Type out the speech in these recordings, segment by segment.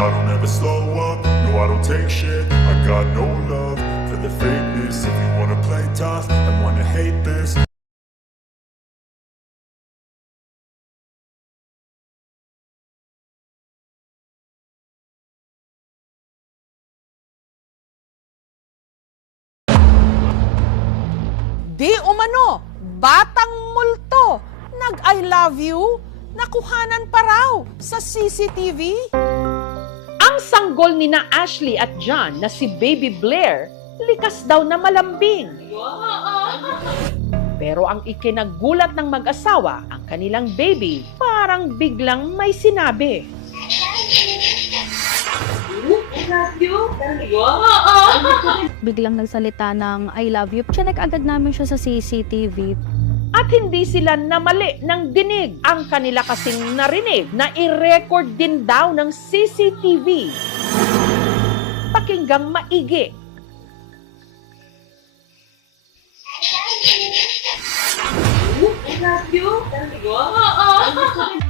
I don't ever slow up, no I don't take shit. I got no love for the fakeness. If you wanna play tough and wanna hate this, Di umano, batang multo, nag-I love you, nakuhanan pa raw sa CCTV. Ang sanggol ni na Ashley at John na si Baby Blair, likas daw na malambing. Pero ang ikinagulat ng mag-asawa, ang kanilang baby, parang biglang may sinabi. Biglang nagsalita ng I love you. Chinek agad namin siya sa CCTV. At hindi sila namali ng dinig. Ang kanila kasing narinig na i-record din daw ng CCTV. Pakinggang maigi.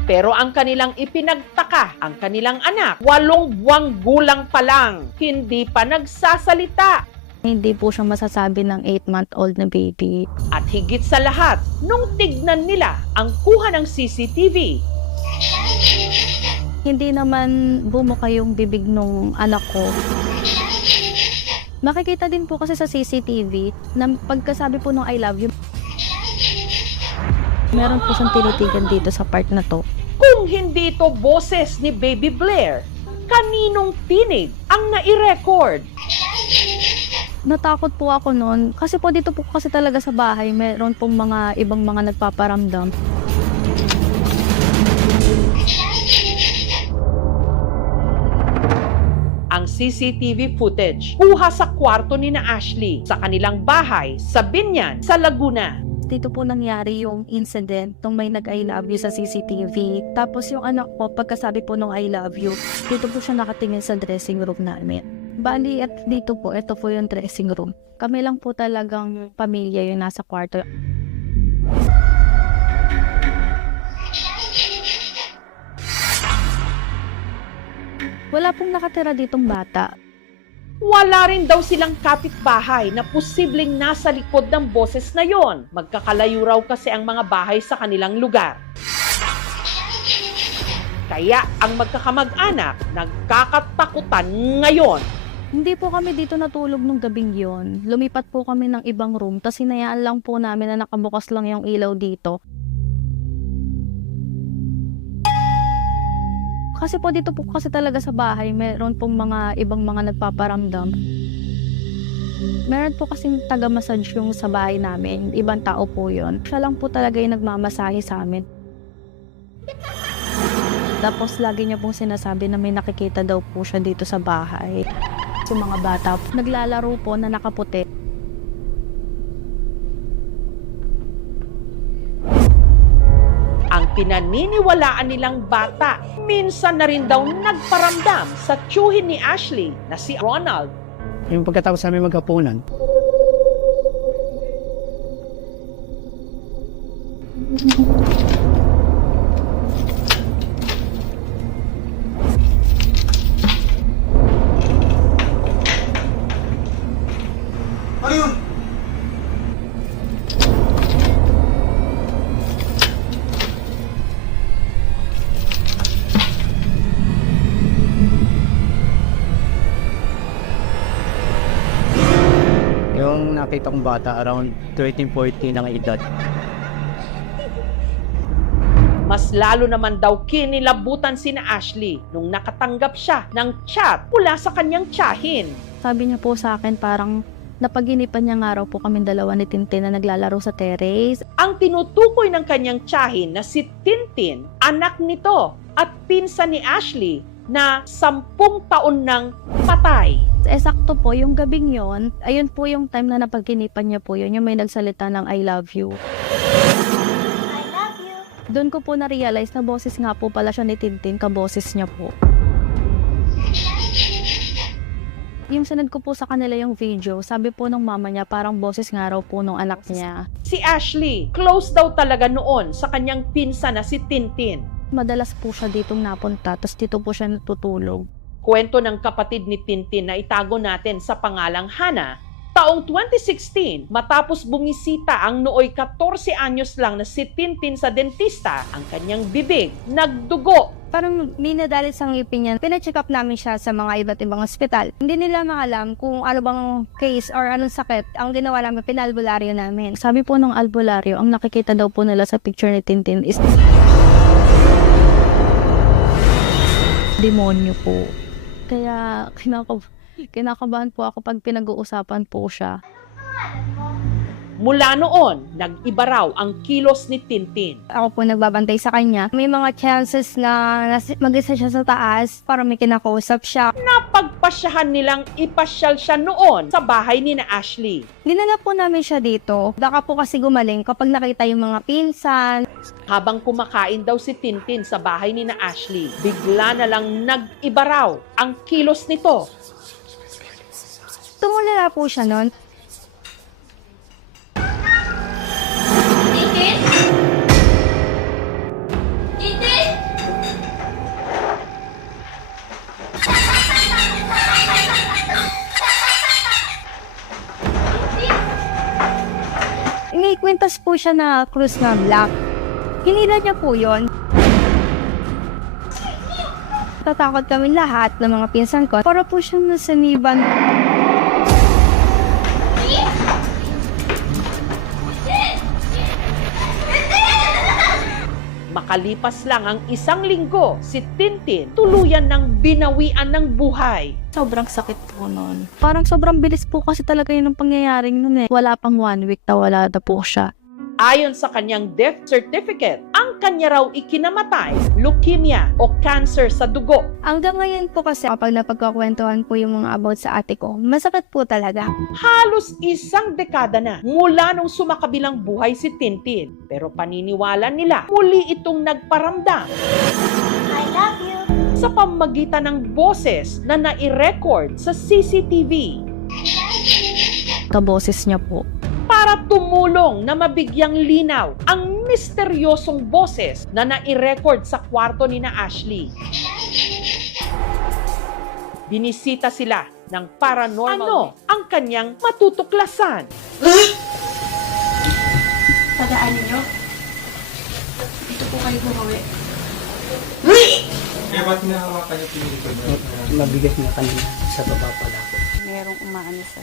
Pero ang kanilang ipinagtaka, ang kanilang anak, 8 buwang gulang pa lang, hindi pa nagsasalita. Hindi po siya masasabi ng 8-month-old na baby. At higit sa lahat, nung tignan nila ang kuha ng CCTV, Hindi naman bumuka yung bibig nung anak ko. Makikita din po kasi sa CCTV na pagkasabi po ng I love you, meron po siyang tinitigan dito sa part na to. kung hindi ito boses ni Baby Blair, kaninong tinig ang nai-record? Natakot po ako noon kasi po dito po kasi talaga sa bahay meron pong mga ibang mga nagpaparamdam. Ang CCTV footage kuha sa kwarto ni na Ashley sa kanilang bahay sa Binyan, sa Laguna. Dito po nangyari yung incident nung may nag-I love you sa CCTV. Tapos yung anak ko, pagkasabi po nung I love you, dito po siya nakatingin sa dressing room namin. Bali at dito po, ito po yung dressing room. Kami lang po talagang pamilya yung nasa kwarto. Wala pong nakatira ditong bata. Wala rin daw silang kapitbahay na posibleng nasa likod ng boses na yon. Magkakalayo raw kasi ang mga bahay sa kanilang lugar. Kaya ang magkakamag-anak nagkakatakutan ngayon. Hindi po kami dito natulog nung gabing yon. Lumipat po kami ng ibang room, tas hinayaan lang po namin na nakabukas lang yung ilaw dito. Kasi po dito po kasi talaga sa bahay, meron pong mga ibang mga nagpaparamdam. Meron po kasing taga-massage yung sa bahay namin, ibang tao po yon. Siya lang po talaga yung nagmamasahe sa amin. Tapos lagi niya pong sinasabi na may nakikita daw po siya dito sa bahay. Yung mga bata, naglalaro po na nakaputi. Ang pinaniniwalaan nilang bata, minsan na rin daw nagparamdam sa tiyuhin ni Ashley na si Ronald. Yung pagkatapos namin maghapunan, Ano yun? yung nakita kong bata around 13-14 ng edad. Mas lalo naman daw kinilabutan si na Ashley nung nakatanggap siya ng chat mula sa kanyang tiyahin. Sabi niya po sa akin parang napaginipan niya nga raw po kaming dalawa ni Tintin na naglalaro sa terrace. Ang tinutukoy ng kanyang tiyahin na si Tintin, anak nito at pinsan ni Ashley na 10 taon nang patay. Sakto po, yung gabing yon, ayun po yung time na napaginipan niya po yun, yung may nagsalita ng I love you. Doon ko po na-realize na boses nga po pala siya ni Tintin, kaboses niya po. Yung sinad ko po sa kanila yung video, sabi po ng mama niya parang boses nga raw po nung anak niya. Si Ashley, close daw talaga noon sa kanyang pinsan na si Tintin. Madalas po siya ditong napunta, tapos dito po siya natutulog. Kwento ng kapatid ni Tintin na itago natin sa pangalang Hana, taong 2016, matapos bumisita ang nooy 14 anyos lang na si Tintin sa dentista, ang kanyang bibig nagdugo. Parang may nadali sa ngipin niya. Pina-check up namin siya sa mga iba't ibang ospital. Hindi nila maalam kung ano bang case or anong sakit. Ang ginawa namin, pinalbularyo namin. Sabi po ng albularyo, ang nakikita daw po nila sa picture ni Tintin is demonyo po. Kaya kinakabahan po ako pag pinag-uusapan po siya. Mula noon, nag-iba raw ang kilos ni Tintin. Ako po nagbabantay sa kanya. May mga chances na mag-isa siya sa taas para may kinakausap siya. Napagpasyahan nilang ipasyal siya noon sa bahay ni na Ashley. Dinala po namin siya dito. Baka po kasi gumaling kapag nakita yung mga pinsan. Habang kumakain daw si Tintin sa bahay ni na Ashley, bigla na lang nag-iba raw ang kilos nito. Tumulala po siya nun. May kwintas po siya na cruise na black. Hinila niya po yun. Tatakot kami lahat ng mga pinsan ko. Para po siyang nasaniban. Makalipas lang ang isang linggo, si Tintin tuluyan ng binawian ng buhay. Sobrang sakit po nun. Parang sobrang bilis po kasi talaga yun ang pangyayaring nun eh. Wala pang 1 week na wala na po siya. Ayon sa kanyang death certificate, ang kanya raw ikinamatay, leukemia o cancer sa dugo. Hanggang ngayon po kasi kapag napagkakwentuhan po yung mga about sa ate ko, masakit po talaga. Halos isang dekada na mula nung sumakabilang buhay si Tintin. Pero paniniwala nila, muli itong nagparamdam. I love you. Sa pamamagitan ng boses na nai-record sa CCTV. Kaboses niya po. Para tumulong na mabigyang linaw ang misteryosong boses na nai-record sa kwarto ni na Ashley. Binisita sila ng paranormal. Ano ang kanyang matutuklasan? Tagaan niyo. Dito po kayo bumawi. Kaya ba't hinahawakan yung pinili ko? Mabigat na kanina sa baba pala ako. Merong umaano sa